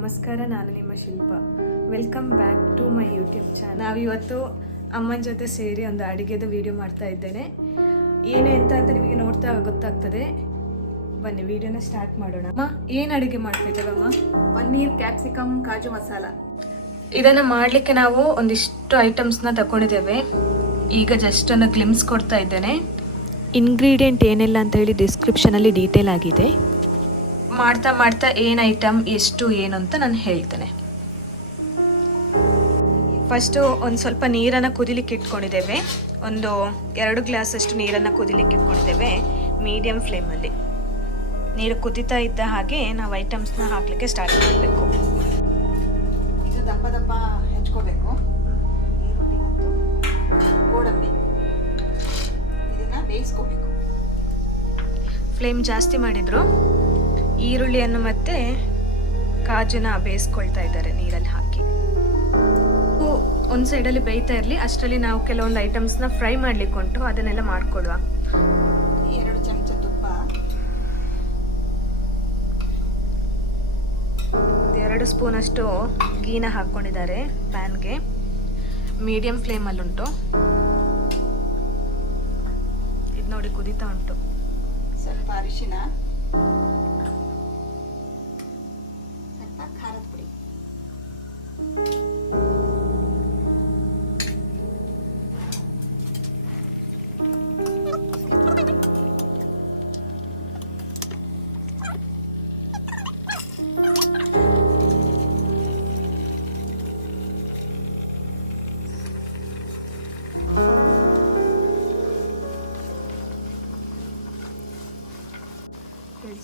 ನಮಸ್ಕಾರ, ನಾನು ನಿಮ್ಮ Shilpa. Welcome back to my YouTube channel. ನಾವಿವತ್ತು ಅಮ್ಮನ ಜೊತೆ ಸೇರಿ ಒಂದು ಅಡುಗೆದು ವಿಡಿಯೋ ಮಾಡ್ತಾ ಇದ್ದೇನೆ. ಏನು ಅಂತ ನಿಮಗೆ ನೋಡ್ತಾ ಗೊತ್ತಾಗ್ತದೆ. ಬನ್ನಿ ವಿಡಿಯೋನ ಸ್ಟಾರ್ಟ್ ಮಾಡೋಣ. ಅಮ್ಮ, ಏನು ಅಡುಗೆ ಮಾಡ್ತಿದ್ದೇವಮ್ಮ? ಪನ್ನೀರ್ ಕ್ಯಾಪ್ಸಿಕಮ್ ಕಾಜು ಮಸಾಲ. ಇದನ್ನು ಮಾಡಲಿಕ್ಕೆ ನಾವು ಒಂದಿಷ್ಟು ಐಟಮ್ಸ್ನ ತಗೊಂಡಿದ್ದೇವೆ. ಈಗ ಜಸ್ಟ್ ಒಂದು ಗ್ಲಿಮ್ಸ್ ಕೊಡ್ತಾ ಇದ್ದೇನೆ. ಇಂಗ್ರೀಡಿಯೆಂಟ್ ಏನೆಲ್ಲ ಅಂತ ಹೇಳಿ ಡಿಸ್ಕ್ರಿಪ್ಷನಲ್ಲಿ ಡೀಟೇಲ್ ಆಗಿದೆ. ಮಾಡ್ತಾ ಮಾಡ್ತಾ ಏನು ಐಟಮ್ ಎಷ್ಟು ಏನು ಅಂತ ನಾನು ಹೇಳ್ತೇನೆ. ಫಸ್ಟು ಒಂದು ಸ್ವಲ್ಪ ನೀರನ್ನು ಕುದಿಲಿಕ್ಕೆ ಇಟ್ಕೊಂಡಿದ್ದೇವೆ. ಒಂದು 2 ಗ್ಲಾಸಷ್ಟು ನೀರನ್ನು ಕುದಿಲಿಕ್ಕೆ ಇಟ್ಕೊಂಡಿದ್ದೇವೆ ಮೀಡಿಯಮ್ ಫ್ಲೇಮಲ್ಲಿ. ನೀರು ಕುದೀತಾ ಇದ್ದ ಹಾಗೆ ನಾವು ಐಟಮ್ಸ್ನ ಹಾಕಲಿಕ್ಕೆ ಸ್ಟಾರ್ಟ್ ಮಾಡಬೇಕು. ಇದು ದಪ್ಪ ದಪ್ಪ ಹೆಚ್ಕೋಬೇಕು. ಈರುಳ್ಳಿ ಮತ್ತು ಗೋಡಂಬಿ ಇದನ್ನು ಬೇಯಿಸ್ಕೋಬೇಕು. ಫ್ಲೇಮ್ ಜಾಸ್ತಿ ಮಾಡಿದ್ರು. ಈರುಳ್ಳಿಯನ್ನು ಮತ್ತೆ ಕಾಜುನ ಬೇಯಿಸ್ಕೊಳ್ತಾ ಇದ್ದಾರೆ ನೀರಲ್ಲಿ ಹಾಕಿ. ಒಂದು ಸೈಡಲ್ಲಿ ಬೇಯ್ತಾ ಇರಲಿ, ಅಷ್ಟರಲ್ಲಿ ನಾವು ಕೆಲವೊಂದು ಐಟಮ್ಸ್ನ ಫ್ರೈ ಮಾಡ್ಲಿಕ್ಕೆ ಉಂಟು, ಅದನ್ನೆಲ್ಲ ಮಾಡಿಕೊಡುವ. 2 ಚಮಚ ತುಪ್ಪ, 2 ಸ್ಪೂನಷ್ಟು ಗೀನ ಹಾಕ್ಕೊಂಡಿದ್ದಾರೆ ಪ್ಯಾನ್ಗೆ. ಮೀಡಿಯಂ ಫ್ಲೇಮಲ್ಲುಂಟು. ಇದು ನೋಡಿ ಕುದೀತಾ ಉಂಟು. ಸ್ವಲ್ಪ ಅರಿಶಿನ, ಸ್ವಲ್ಪ ಖಾರದ ಪುಡಿ,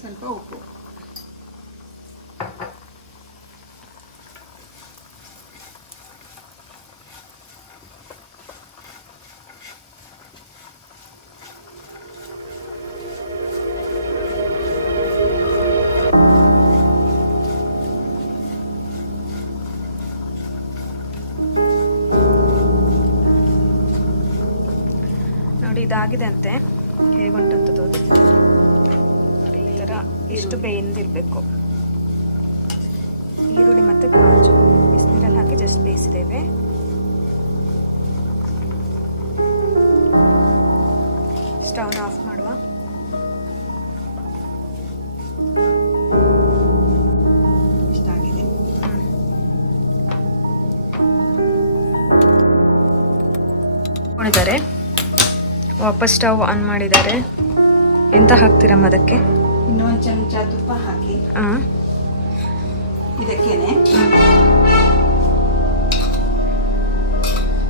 ಸ್ವಲ್ಪ ಉಪ್ಪು. ನೋಡಿ ಇದಾಗಿದೆ ಅಂತೆ. ಹೇಗುಂಟಂತದ್ದು ನೋಡಿ, ಈ ಥರ ಇಷ್ಟು ಬೇಯಿಂದಿರಬೇಕು. ಈರುಳ್ಳಿ ಮತ್ತು ಕಾಜು ಬಿಸಿನೀರಲ್ಲಿ ಹಾಕಿ ಜಸ್ಟ್ ಬೇಯಿಸಿದ್ದೇವೆ. ಸ್ಟವ್ನ ಆಫ್ ಮಾಡುವ. ಇಷ್ಟಾಗಿದೆ. ಮಾಡಿದ್ದಾರೆ. ವಾಪಸ್ ಸ್ಟವ್ ಆನ್ ಮಾಡಿದ್ದಾರೆ. ಎಂತ ಹಾಕ್ತೀರಮ್ಮ ಅದಕ್ಕೆ? ಇನ್ನೊಂದು ಚಮಚ ತುಪ್ಪ ಹಾಕಿ ಇದಕ್ಕೇನೆ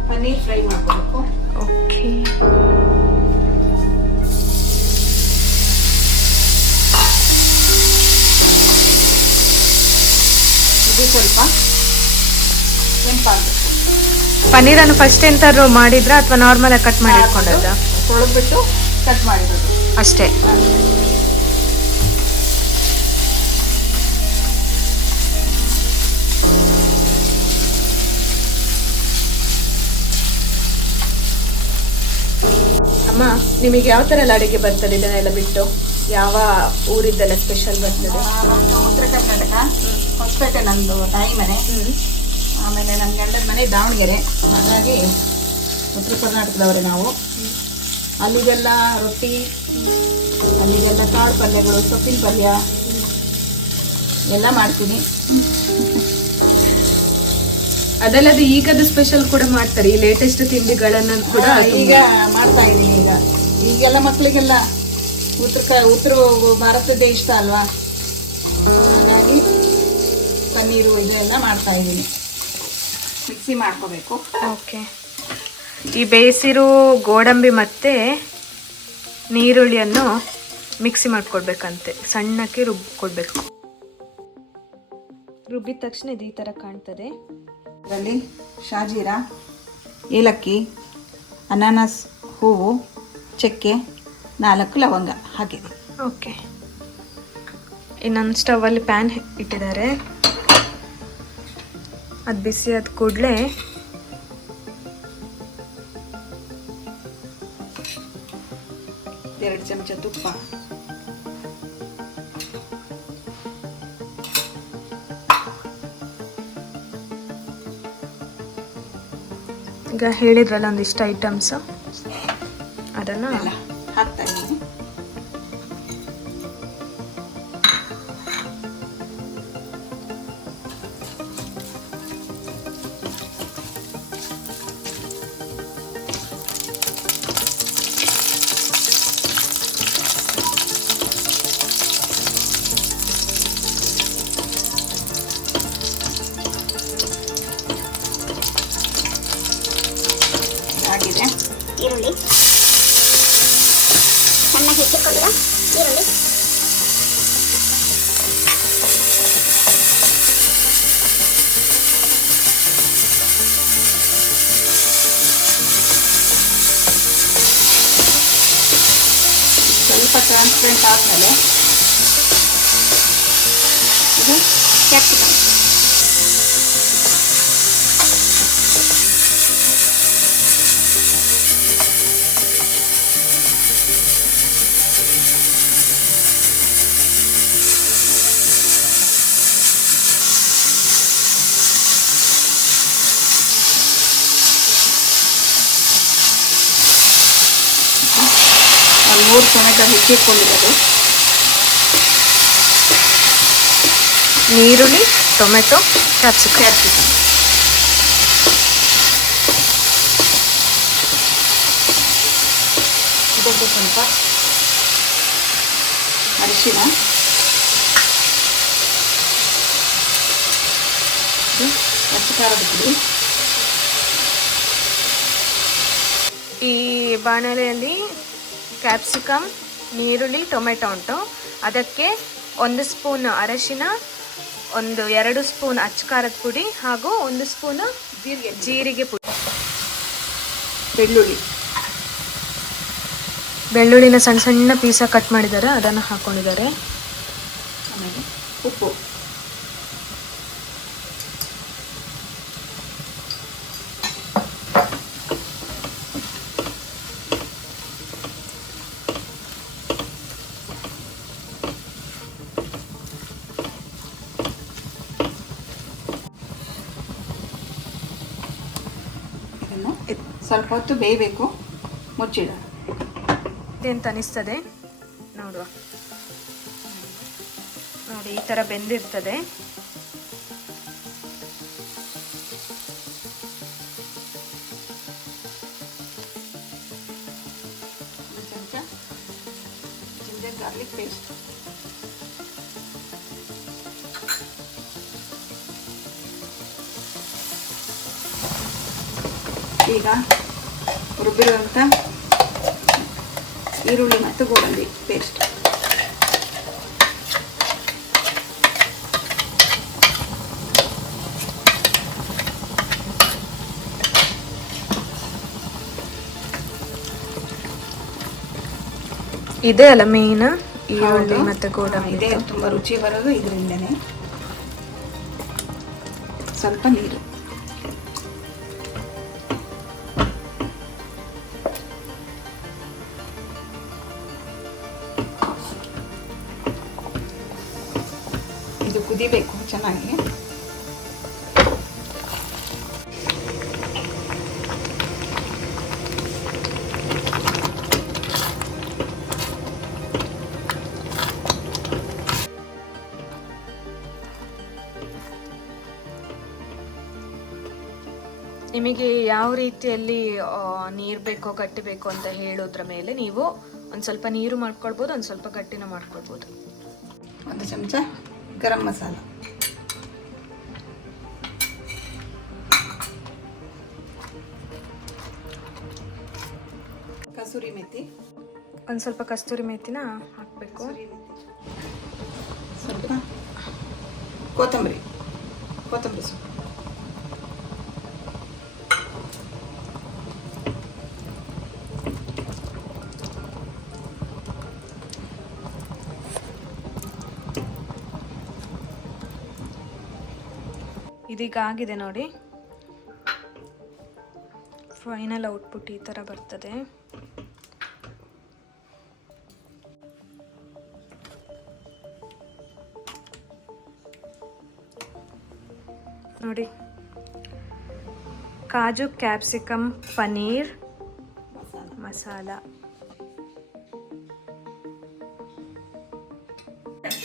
ಪನ್ನೀರ್ ಫ್ರೈ ಮಾಡ್ಕೋಬೇಕು. ಓಕೆ. ಇದು ಸ್ವಲ್ಪ ಕೆಂಪಾಗಬೇಕು. ಪನ್ನೀರನ್ನು ಫಸ್ಟ್ ಎಂತಾದ್ರು ಮಾಡಿದ್ರ ಅಥವಾ ನಾರ್ಮಲ್ ಆಗಿ ಕಟ್ ಮಾಡಿ ಇಟ್ಕೊಂಡದ್ದ? ತೊಳೆದ್ಬಿಟ್ಟು ಕಟ್ ಮಾಡಿರೋದು ಅಷ್ಟೇ. ಅಮ್ಮ, ನಿಮಗೆ ಯಾವ ಥರ ಎಲ್ಲ ಅಡುಗೆ ಬರ್ತದೆ ಇದನ್ನೆಲ್ಲ ಬಿಟ್ಟು? ಯಾವ ಊರಿದ್ದೆಲ್ಲ ಸ್ಪೆಷಲ್ ಬರ್ತದೆ? ನಮ್ಮದು ಉತ್ತರ ಕರ್ನಾಟಕ, ಹೊಸಪೇಟೆ ನಮ್ಮದು ತಾಯಿ ಮನೆ. ಆಮೇಲೆ ನನ್ನ ಗಂಡನ ಮನೆ ದಾವಣಗೆರೆ. ಹಾಗಾಗಿ ಉತ್ತರ ಕರ್ನಾಟಕದವರೇ ನಾವು. ಅಲ್ಲಿಗೆಲ್ಲ ರೊಟ್ಟಿ, ಅಲ್ಲಿಗೆಲ್ಲ ಕಾಳು ಪಲ್ಯಗಳು, ಸೊಪ್ಪಿನ ಪಲ್ಯ ಎಲ್ಲ ಮಾಡ್ತೀನಿ. ಅದಲ್ಲದೆ ಈಗದು ಸ್ಪೆಷಲ್ ಕೂಡ ಮಾಡ್ತಾರೆ, ಈ ಲೇಟೆಸ್ಟ್ ತಿಂಡಿಗಳನ್ನ ಕೂಡ ಈಗ ಮಾಡ್ತಾ ಇದ್ದೀನಿ. ಈಗೆಲ್ಲ ಮಕ್ಕಳಿಗೆಲ್ಲ ಉತ್ತರ ಭಾರತದ್ದೇ ಇಷ್ಟ ಅಲ್ವಾ, ಹಾಗಾಗಿ ಪನ್ನೀರು ಇದೆಲ್ಲ ಮಾಡ್ತಾ ಇದ್ದೀನಿ. ಮಿಕ್ಸಿ ಮಾಡ್ಕೋಬೇಕು. ಓಕೆ. ಈ ಬೇಯಿಸಿರೋ ಗೋಡಂಬಿ ಮತ್ತು ನೀರುಳ್ಳಿಯನ್ನು ಮಿಕ್ಸಿ ಮಾಡ್ಕೊಡ್ಬೇಕಂತೆ, ಸಣ್ಣಕ್ಕೆ ರುಬ್ಕೊಡ್ಬೇಕು. ರುಬ್ಬಿದ ತಕ್ಷಣ ಇದು ಈ ಥರ ಕಾಣ್ತದೆ. ಇದರಲ್ಲಿ ಶಾಜೀರ, ಏಲಕ್ಕಿ, ಅನಾನಸ್ ಹೂವು, ಚಕ್ಕೆ, 4 ಲವಂಗ ಹಾಕಿದೆ. ಓಕೆ. ಇನ್ನೊಂದು ಸ್ಟವಲ್ಲಿ ಪ್ಯಾನ್ ಇಟ್ಟಿದ್ದಾರೆ. ಅದು ಬಿಸಿ ಆದ ಕೂಡಲೇ ಎರಡು ಚಮಚ ತುಪ್ಪ, ಈಗ ಹೇಳಿದ್ರಲ್ಲ ಒಂದಿಷ್ಟು ಐಟಮ್ಸ್, ಅದನ್ನು ಎಲ್ಲ ಹಾಕ್ತಾ ಇದ್ದೀನಿ. ಆಗಿದೆ. ಈರುಳ್ಳಿ ಸಣ್ಣಗೆ ಹೆಚ್ಚಿಟ್ಕೊಂಡಿರೋ ಈರುಳ್ಳಿ, ಸ್ವಲ್ಪ ಟ್ರಾನ್ಸ್ಪರೆಂಟ್ ಆದಮೇಲೆ ಇದು ಕ್ಯಾಪ್ಸಿಕಮ್, ಒಂದು 3 ಟೊಮೆಟೊ ಹೆಚ್ಚಿಟ್ಕೊಂಡಿದ್ದಾರೆ. ಈರುಳ್ಳಿ, ಟೊಮೆಟೊ, ಕ್ಯಾಪ್ಸಿಕಮ್. ಇದಕ್ಕೆ ಸ್ವಲ್ಪ ಅರಿಶಿನ, ಇದು ಅಚ್ಚಕಾರದ ಪುಡಿ. ಈ ಬಾಣಲೆಯಲ್ಲಿ ಕ್ಯಾಪ್ಸಿಕಮ್, ಈರುಳ್ಳಿ, ಟೊಮೆಟೊ ಉಂಟು. ಅದಕ್ಕೆ 1 ಸ್ಪೂನ್ ಅರಶಿನ, 2 ಸ್ಪೂನ್ ಅಚ್ಚಕಾರದ ಪುಡಿ ಹಾಗೂ 1 ಸ್ಪೂನ್ ಜೀರಿಗೆ ಪುಡಿ. ಬೆಳ್ಳುಳ್ಳಿನ ಸಣ್ಣ ಸಣ್ಣ ಪೀಸ ಕಟ್ ಮಾಡಿದ್ದಾರೆ, ಅದನ್ನು ಹಾಕೊಂಡಿದ್ದಾರೆ. ಆಮೇಲೆ ಉಪ್ಪು, ಇದನ್ನು ಸ್ವಲ್ಪ ಹೊತ್ತು ಬೇಯಬೇಕು, ಮುಚ್ಚಿಡ. ಅಂತ ಅನಿಸ್ತದೆ, ನೋಡುವ. ನೋಡಿ, ಈ ಥರ ಬೆಂದಿರ್ತದೆ. ಒಂದು ಚಮಚ ಜಿಂಜರ್ ಗಾರ್ಲಿಕ್ ಪೇಸ್ಟ್, ಈಗ ರುಬ್ಬಿರುವಂಥ ಈರುಳ್ಳಿ ಮತ್ತು ಗೋಡಂಬಿ ಪೇಸ್ಟ್, ಇದೆ ಅಲ್ಲ ಮೇನ್, ಈರುಳ್ಳಿ ಮತ್ತು ಗೋಡಂಬಿ. ಇದೆ ತುಂಬ ರುಚಿ ಬರೋದು ಇದರಿಂದನೇ. ಸ್ವಲ್ಪ ನೀರು, ಇದು ಕುದಿಬೇಕು ಚೆನ್ನಾಗಿ. ನಿಮಗೆ ಯಾವ ರೀತಿಯಲ್ಲಿ ನೀರು ಬೇಕೋ ಗಟ್ಟಿ ಬೇಕೋ ಅಂತ ಹೇಳೋದ್ರ ಮೇಲೆ ನೀವು ಒಂದು ಸ್ವಲ್ಪ ನೀರು ಮಾಡ್ಕೊಳ್ಬೋದು, ಒಂದು ಸ್ವಲ್ಪ ಗಟ್ಟಿನ ಮಾಡ್ಕೊಳ್ಬೋದು. 1 ಚಮಚ ಗರಂ ಮಸಾಲ, ಕಸೂರಿ ಮೆಥಿ, ಒಂದು ಸ್ವಲ್ಪ ಕಸ್ತೂರಿ ಮೆಥಿನ ಹಾಕಬೇಕು. ಸ್ವಲ್ಪ ಕೊತ್ತಂಬರಿ ಸೊಪ್ಪು, ಇದೀಗ ಆಗಿದೆ ನೋಡಿ. ಫೈನಲ್ ಔಟ್ಪುಟ್ ಈ ಥರ ಬರ್ತದೆ. ನೋಡಿ, ಕಾಜು ಕ್ಯಾಪ್ಸಿಕಮ್ ಪನ್ನೀರ್ ಮಸಾಲ ಮಸಾಲ.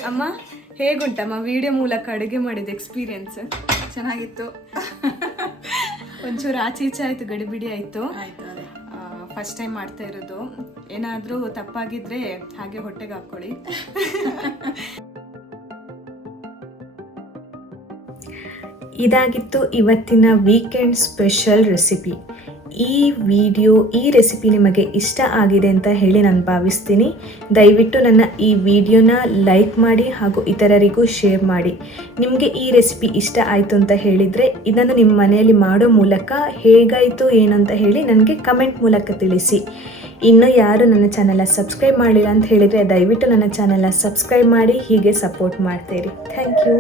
ಅಮ್ಮ ಹೇಗುಂಟಮ್ಮ ವಿಡಿಯೋ ಮೂಲಕ ಅಡುಗೆ ಮಾಡಿದ ಎಕ್ಸ್ಪೀರಿಯನ್ಸ್? ಚೆನ್ನಾಗಿತ್ತು. ಒಂಚೂರು ಆಚೆ ಈಚೆ ಆಯಿತು, ಗಡಿಬಿಡಿ ಆಯಿತು. ಆಯಿತು ಅದೇ ಫಸ್ಟ್ ಟೈಮ್ ಮಾಡ್ತಾ ಇರೋದು. ಏನಾದರೂ ತಪ್ಪಾಗಿದ್ರೆ ಹಾಗೆ ಹೊಟ್ಟೆಗೆ ಹಾಕ್ಕೊಳ್ಳಿ. ಇದಾಗಿತ್ತು ಇವತ್ತಿನ ವೀಕೆಂಡ್ ಸ್ಪೆಷಲ್ ರೆಸಿಪಿ. ಈ ರೆಸಿಪಿ ನಿಮಗೆ ಇಷ್ಟ ಆಗಿದೆ ಅಂತ ಹೇಳಿ ನಾನು ಭಾವಿಸ್ತೀನಿ. ದಯವಿಟ್ಟು ನನ್ನ ಈ ವಿಡಿಯೋನ ಲೈಕ್ ಮಾಡಿ ಹಾಗೂ ಇತರರಿಗೂ ಶೇರ್ ಮಾಡಿ. ನಿಮಗೆ ಈ ರೆಸಿಪಿ ಇಷ್ಟ ಆಯಿತು ಅಂತ ಹೇಳಿದರೆ ಇದನ್ನು ನಿಮ್ಮ ಮನೆಯಲ್ಲಿ ಮಾಡೋ ಮೂಲಕ ಹೇಗಾಯಿತು ಏನಂತ ಹೇಳಿ ನನಗೆ ಕಮೆಂಟ್ ಮೂಲಕ ತಿಳಿಸಿ. ಇನ್ನೂ ಯಾರು ನನ್ನ ಚಾನಲ್ನ ಸಬ್ಸ್ಕ್ರೈಬ್ ಮಾಡಲಿಲ್ಲ ಅಂತ ಹೇಳಿದರೆ ದಯವಿಟ್ಟು ನನ್ನ ಚಾನಲ್ನ ಸಬ್ಸ್ಕ್ರೈಬ್ ಮಾಡಿ, ಹೀಗೆ ಸಪೋರ್ಟ್ ಮಾಡ್ತೀರಿ. Thank you.